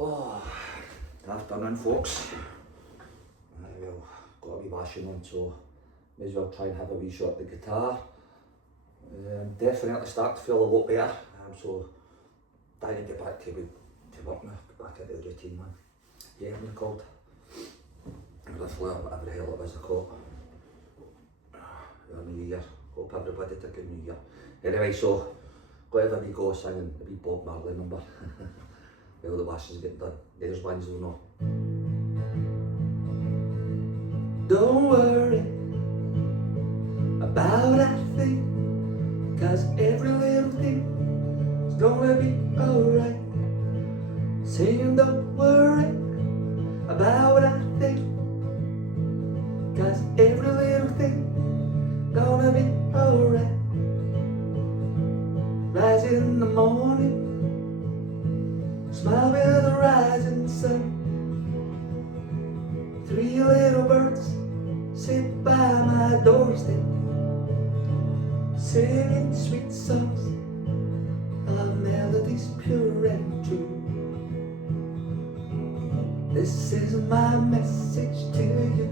Oh, afternoon folks. Well, got a wee washing on, so may as well try and have a wee shot at the guitar. Definitely start to feel a lot better, so I need to get back to work now, get back into the routine, man. Yeah, I'm called. I'm gonna fly whatever the hell it was I caught. The new year. Hope everybody had a good new year. Anyway, so got to have a wee go singing a wee Bob Marley number. Well, the washing's getting done. There's ones will know. Don't worry about a thing, 'cause every little thing is gonna be alright. Singing, don't worry about a thing, 'cause every little thing gonna be alright. Rise in the morning, smile with the rising sun. Three little birds sit by my doorstep, singing sweet songs of melodies pure and true. This is my message to you.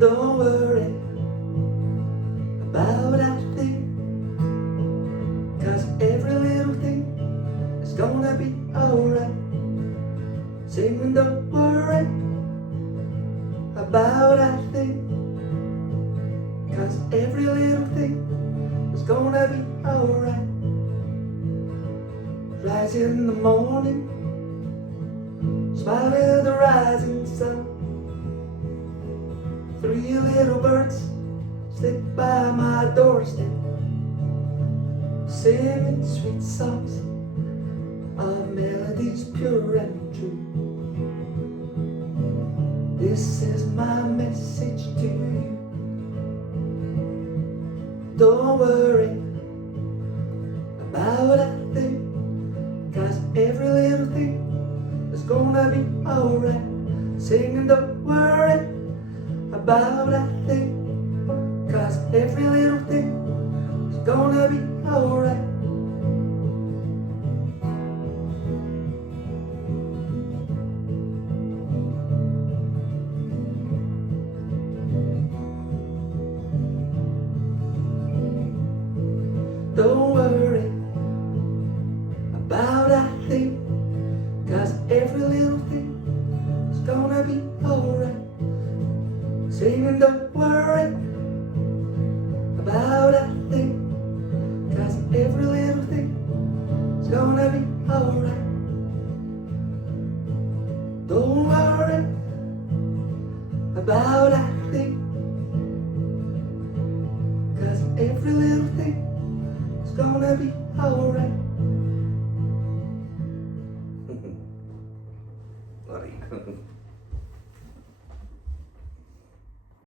Don't worry about a thing, 'cause every little thing is gonna be alright. Singing, don't worry about a thing, 'cause every little thing is gonna be alright. Rise in the morning, smile with the rising sun. Three little birds slip by my doorstep, singing sweet songs of melodies pure and true. This is my message to you. Don't worry about a thing, 'cause every little thing is gonna be alright. Singing, don't worry about a thing, 'cause every little thing is gonna be alright. Don't worry about a thing, 'cause every little thing is gonna be alright. Singing, don't worry about a thing, 'cause every little thing is gonna be alright. Don't worry about a thing, 'cause every little thing is gonna be alright. Alright.